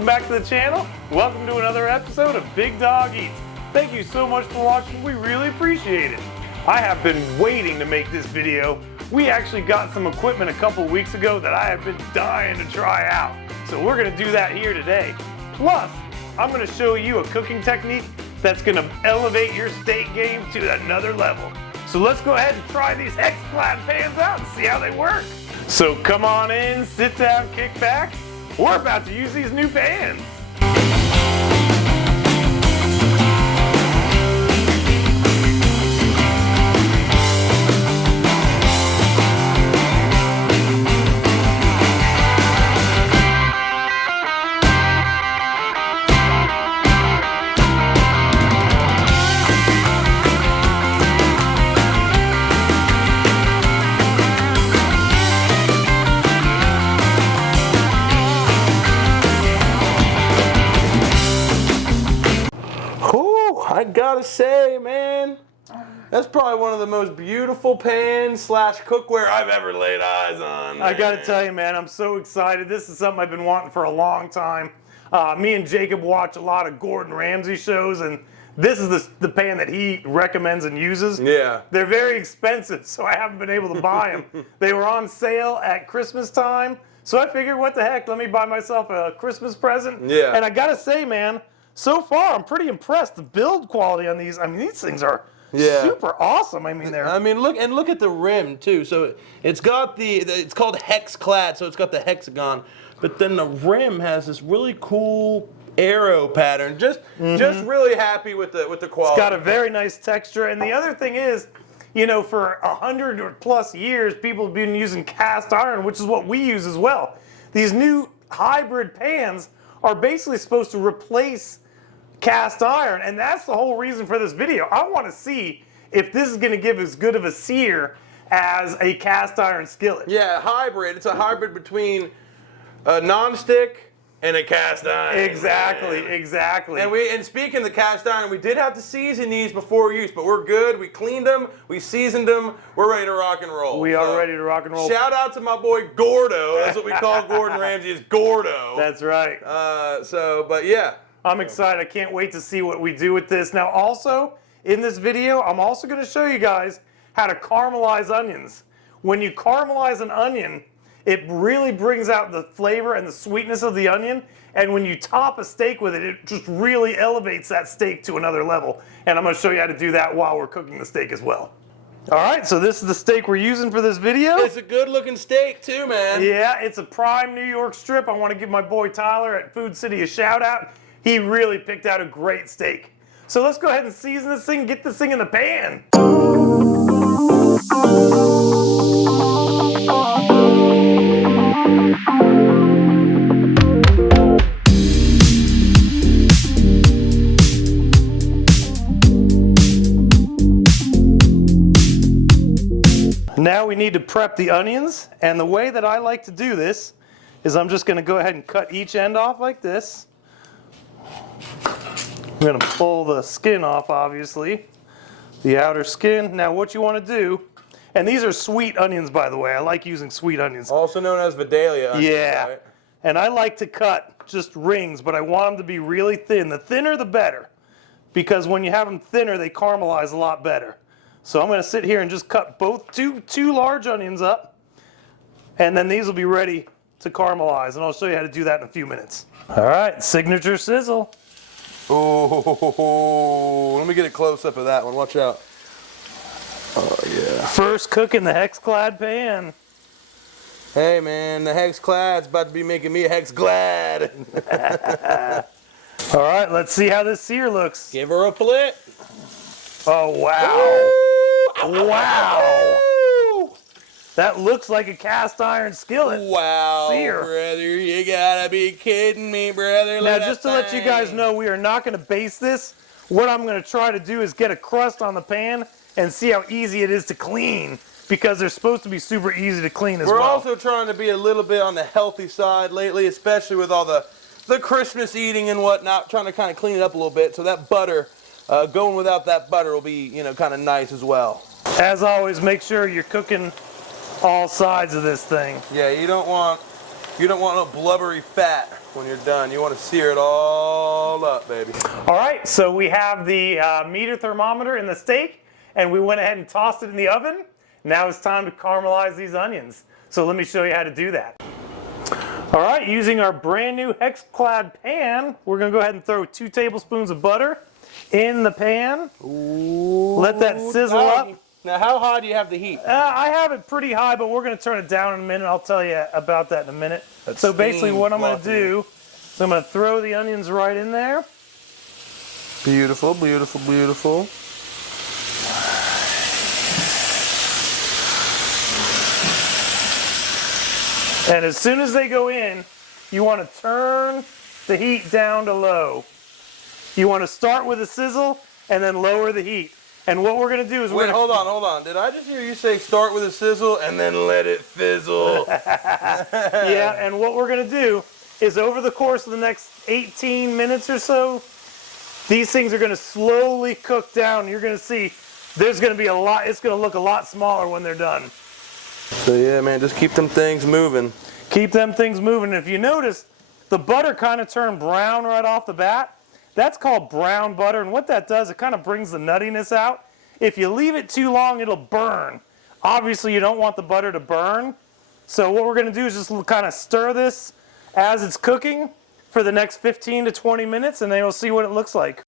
Welcome back to the channel. Welcome to another episode of Big Dog Eats. Thank you so much for watching. We really appreciate it. I have been waiting to make this video. We actually got some equipment a couple weeks ago that I have been dying to try out. So we're gonna do that here today. Plus, I'm gonna show you a cooking technique that's gonna elevate your steak game to another level. So let's go ahead and try these HexClad pans out and see how they work. So come on in, sit down, kick back. We're about to use these new pans. I gotta say, man, that's probably one of the most beautiful pans slash cookware I've ever laid eyes on. Man. I gotta tell you, man, I'm so excited. This is something I've been wanting for a long time. Me and Jacob watch a lot of Gordon Ramsay shows, and this is the pan that he recommends and uses. Yeah. They're very expensive, so I haven't been able to buy them. They were on sale at Christmas time, so I figured, what the heck, let me buy myself a Christmas present. Yeah. And I gotta say, man, so far, I'm pretty impressed. The build quality on these, I mean, these things are super awesome. I mean, look at the rim too. So it's got it's called HexClad, so it's got the hexagon, but then the rim has this really cool arrow pattern. Just really happy with the quality. It's got a very nice texture, and the other thing is, you know, for 100 or plus years, people have been using cast iron, which is what we use as well. These new hybrid pans are basically supposed to replace cast iron, and that's the whole reason for this video. I want to see if this is going to give as good of a sear as a cast iron skillet. Yeah, hybrid. It's a hybrid between a non-stick and a cast iron. Exactly, man. Exactly. And speaking of the cast iron, we did have to season these before use, but we're good. We cleaned them, we seasoned them, we're ready to rock and roll. We are ready to rock and roll. Shout out to my boy Gordo. That's what we call Gordon Ramsay, is Gordo. That's right. But yeah. I'm excited. I can't wait to see what we do with this. Now also, in this video, I'm also going to show you guys how to caramelize onions. When you caramelize an onion, it really brings out the flavor and the sweetness of the onion. And when you top a steak with it, it just really elevates that steak to another level. And I'm going to show you how to do that while we're cooking the steak as well. All right, so this is the steak we're using for this video. It's a good looking steak too, man. Yeah, it's a prime New York strip. I want to give my boy Tyler at Food City a shout out. He really picked out a great steak. So let's go ahead and season this thing, get this thing in the pan. Now we need to prep the onions, and the way that I like to do this is I'm just going to go ahead and cut each end off like this. I'm going to pull the skin off, obviously, the outer skin. Now what you want to do, and these are sweet onions, by the way. I like using sweet onions. Also known as Vidalia onions, yeah, right? And I like to cut just rings, but I want them to be really thin. The thinner the better, because when you have them thinner, they caramelize a lot better. So I'm going to sit here and just cut both two large onions up, and then these will be ready to caramelize, and I'll show you how to do that in a few minutes. All right, signature sizzle. Oh, let me get a close-up of that one. Watch out. Oh, yeah. First cook in the HexClad pan. Hey, man, the HexClad's about to be making me a HexClad. All right, let's see how this sear looks. Give her a flip. Oh, wow. Ooh. Wow. That looks like a cast iron skillet. Wow, sear. Brother, you gotta be kidding me, brother. Now, just to let you guys know, we are not going to baste this. What I'm going to try to do is get a crust on the pan and see how easy it is to clean, because they're supposed to be super easy to clean as well. We're also trying to be a little bit on the healthy side lately, especially with all the Christmas eating and whatnot, trying to kind of clean it up a little bit. So that butter, going without that butter will be, you know, kind of nice as well. As always, make sure you're cooking all sides of this thing. Yeah, you don't want no blubbery fat. when you're done. You want to sear it all up, baby. All right, so we have the meter thermometer in the steak, and we went ahead and tossed it in the oven. Now it's time to caramelize these onions. So let me show you how to do that. All right, using our brand new HexClad pan, we're gonna go ahead and throw 2 tablespoons of butter in the pan. Ooh, let that sizzle up. Now, how high do you have the heat? I have it pretty high, but we're gonna turn it down in a minute. I'll tell you about that in a minute. So basically what I'm gonna do is I'm gonna throw the onions right in there. Beautiful, beautiful, beautiful. And as soon as they go in, you want to turn the heat down to low. You want to start with a sizzle and then lower the heat. And what we're going to do is hold on. Did I just hear you say start with a sizzle and then let it fizzle? Yeah, and what we're going to do is over the course of the next 18 minutes or so, these things are going to slowly cook down. You're going to see there's going to be a lot, it's going to look a lot smaller when they're done. So yeah, man, just keep them things moving. Keep them things moving. If you notice, the butter kind of turned brown right off the bat. That's called brown butter, and what that does, it kind of brings the nuttiness out. If you leave it too long, it'll burn. Obviously, you don't want the butter to burn. So what we're going to do is just kind of stir this as it's cooking for the next 15 to 20 minutes, and then you'll see what it looks like.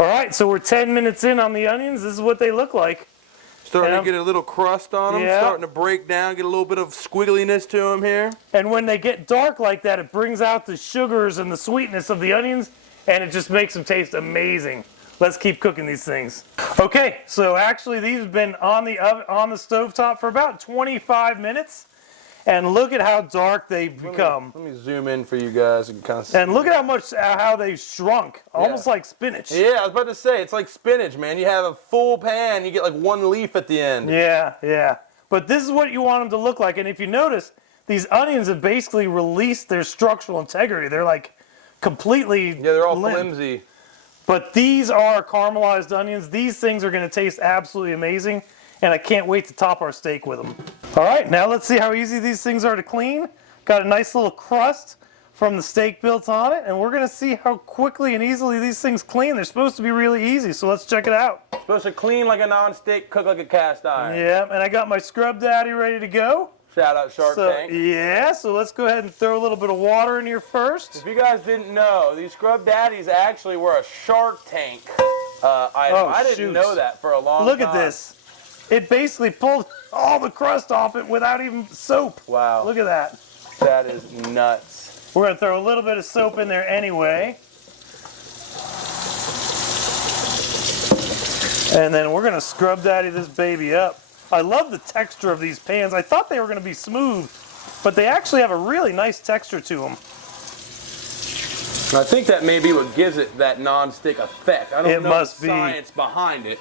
All right, so we're 10 minutes in on the onions. This is what they look like. Starting to get a little crust on them, starting to break down, get a little bit of squiggliness to them here. And when they get dark like that, it brings out the sugars and the sweetness of the onions, and it just makes them taste amazing. Let's keep cooking these things. Okay, so actually these have been on the stovetop for about 25 minutes. And look at how dark they've become. Let me zoom in for you guys and kind of see. And look at how they've shrunk, almost like spinach. Yeah, I was about to say, it's like spinach, man. You have a full pan, you get like 1 leaf at the end. Yeah. But this is what you want them to look like. And if you notice, these onions have basically released their structural integrity. They're like completely they're all limp. flimsy. But these are caramelized onions. These things are going to taste absolutely amazing. And I can't wait to top our steak with them. All right, now let's see how easy these things are to clean. Got a nice little crust from the steak built on it, and we're gonna see how quickly and easily these things clean. They're supposed to be really easy, so let's check it out. Supposed to clean like a non-stick, cook like a cast iron. Yeah, and I got my Scrub Daddy ready to go. Shout out Shark Tank. Yeah, so let's go ahead and throw a little bit of water in here first. If you guys didn't know, these Scrub Daddies actually were a Shark Tank item. I didn't know that for a long time. Look at this. It basically pulled all the crust off it without even soap. Wow. Look at that. That is nuts. We're going to throw a little bit of soap in there anyway. And then we're going to Scrub Daddy this baby up. I love the texture of these pans. I thought they were going to be smooth, but they actually have a really nice texture to them. I think that may be what gives it that non-stick effect. I don't know the science behind it.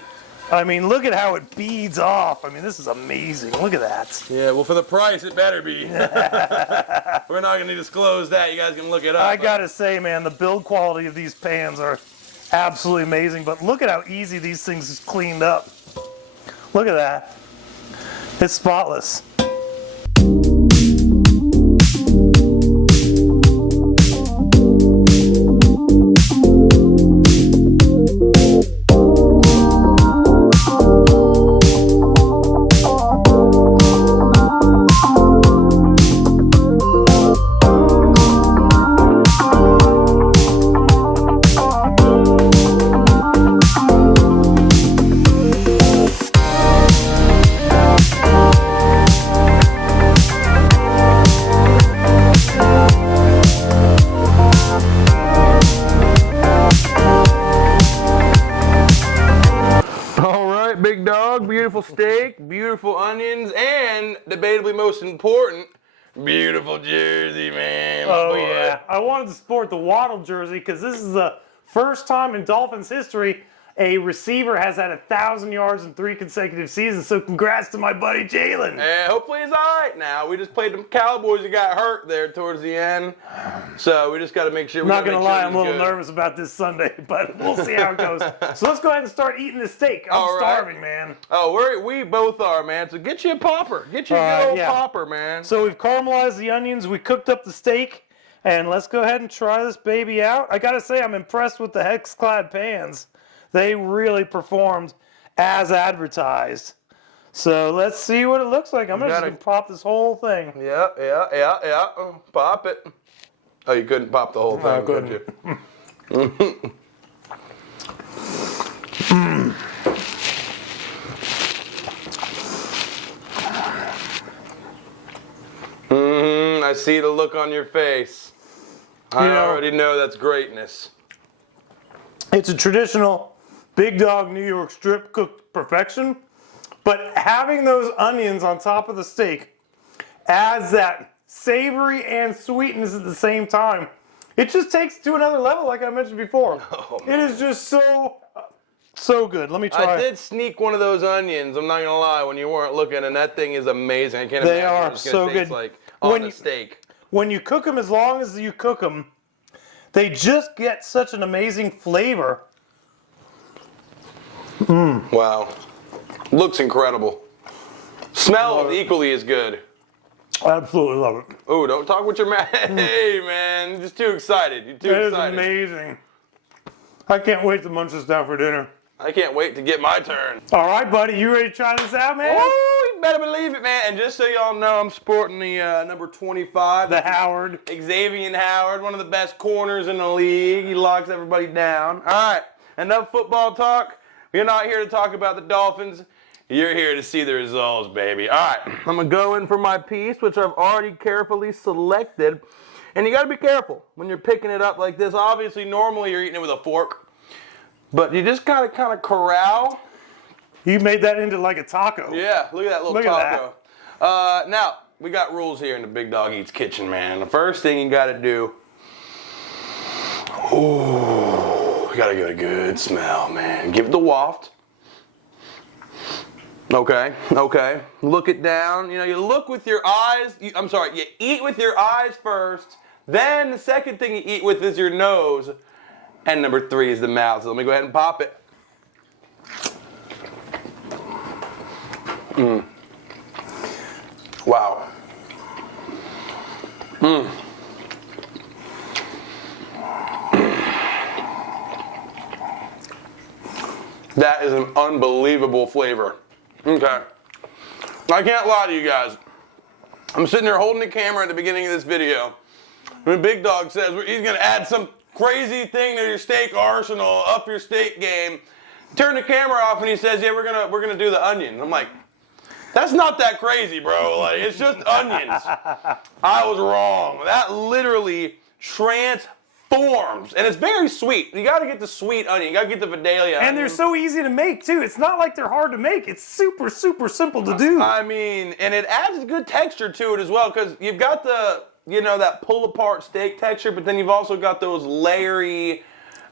I mean, look at how it beads off. I mean, this is amazing. Look at that. Yeah, well, for the price, it better be. We're not going to disclose that. You guys can look it up. I got to say, man, the build quality of these pans are absolutely amazing. But look at how easy these things is cleaned up. Look at that. It's spotless. Big dog, beautiful steak, beautiful onions, and debatably most important, beautiful jersey, man. Oh yeah, I wanted to sport the Waddle jersey because this is the first time in Dolphins history a receiver has had 1,000 yards in 3 consecutive seasons. So congrats to my buddy Jalen. Yeah, hopefully he's all right now. We just played the Cowboys and got hurt there towards the end. So we just got to make sure. I'm not going to lie, I'm a little nervous about this Sunday, but we'll see how it goes. So let's go ahead and start eating this steak. I'm starving, man. Oh, we both are, man. So get you a popper. Get you a good old popper, man. So we've caramelized the onions. We cooked up the steak. And let's go ahead and try this baby out. I gotta say, I'm impressed with the HexClad pans. They really performed as advertised. So let's see what it looks like. I'm just gonna pop this whole thing. Yeah. Pop it. Oh, you couldn't pop the whole thing, could you? I see the look on your face. I already know that's greatness. It's a traditional Big Dog New York strip cooked perfection, but having those onions on top of the steak adds that savory and sweetness at the same time. It just takes it to another level, like I mentioned before. Oh, it is just so good. Let me try. I did sneak one of those onions, I'm not gonna lie, when you weren't looking, and that thing is amazing. I can't imagine they are what it's so gonna taste good. like on the steak. When you cook them, as long as you cook them, they just get such an amazing flavor. Wow. Looks incredible. Smell equally as good. Absolutely love it. Oh, don't talk with your mouth. Hey, man, you're just too excited. You're too excited. It is amazing. I can't wait to munch this down for dinner. I can't wait to get my turn. All right, buddy, you ready to try this out, man? Oh, you better believe it, man. And just so y'all know, I'm sporting the number 25. The Howard. Xavier Howard, one of the best corners in the league. He locks everybody down. All right, enough football talk. We're not here to talk about the Dolphins. You're here to see the results, baby. All right, I'm going to go in for my piece, which I've already carefully selected. And you got to be careful when you're picking it up like this. Obviously, normally you're eating it with a fork. But you just got to kind of corral. You made that into like a taco. Yeah, look at that little taco. Now, we got rules here in the Big Dog Eats kitchen, man. The first thing you got to do, you got to get a good smell, man. Give it the waft. Okay. Look it down. You know, you look with your eyes. You eat with your eyes first. Then the second thing you eat with is your nose. And number 3 is the mouth. So let me go ahead and pop it. Wow. That is an unbelievable flavor. Okay. I can't lie to you guys. I'm sitting there holding the camera at the beginning of this video. When Big Dog says he's going to add some crazy thing to your steak arsenal, up your steak game. Turn the camera off and he says, yeah, we're gonna do the onion. I'm like, that's not that crazy, bro. Like, it's just onions. I was wrong. That literally transforms, and it's very sweet. You got to get the sweet onion. You got to get the Vidalia. And they're so easy to make too. It's not like they're hard to make. It's super simple to do. I mean, and it adds a good texture to it as well because you've got the, you know, that pull apart steak texture, but then you've also got those layery,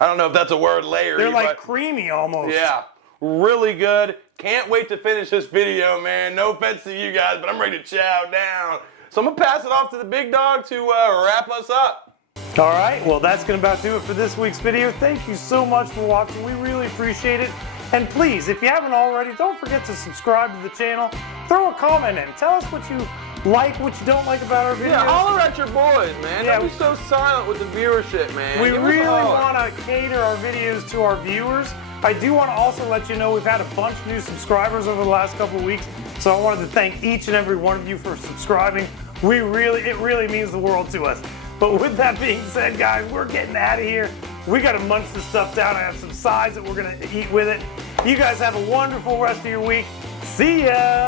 I don't know if that's a word, layery. They're like creamy almost. Yeah, really good. Can't wait to finish this video, man. No offense to you guys, but I'm ready to chow down. So I'm gonna pass it off to the Big Dog to wrap us up. All right, well that's gonna about do it for this week's video. Thank you so much for watching. We really appreciate it. And please, if you haven't already, don't forget to subscribe to the channel. Throw a comment in. Tell us what you like, what you don't like about our videos. Yeah, holler at your boys, man. Yeah, don't be so silent with the viewership, man. We really want to cater our videos to our viewers. I do want to also let you know we've had a bunch of new subscribers over the last couple of weeks, so I wanted to thank each and every one of you for subscribing. It really means the world to us. But with that being said, guys, we're getting out of here. We got to munch this stuff down. I have some sides that we're going to eat with it. You guys have a wonderful rest of your week. See ya!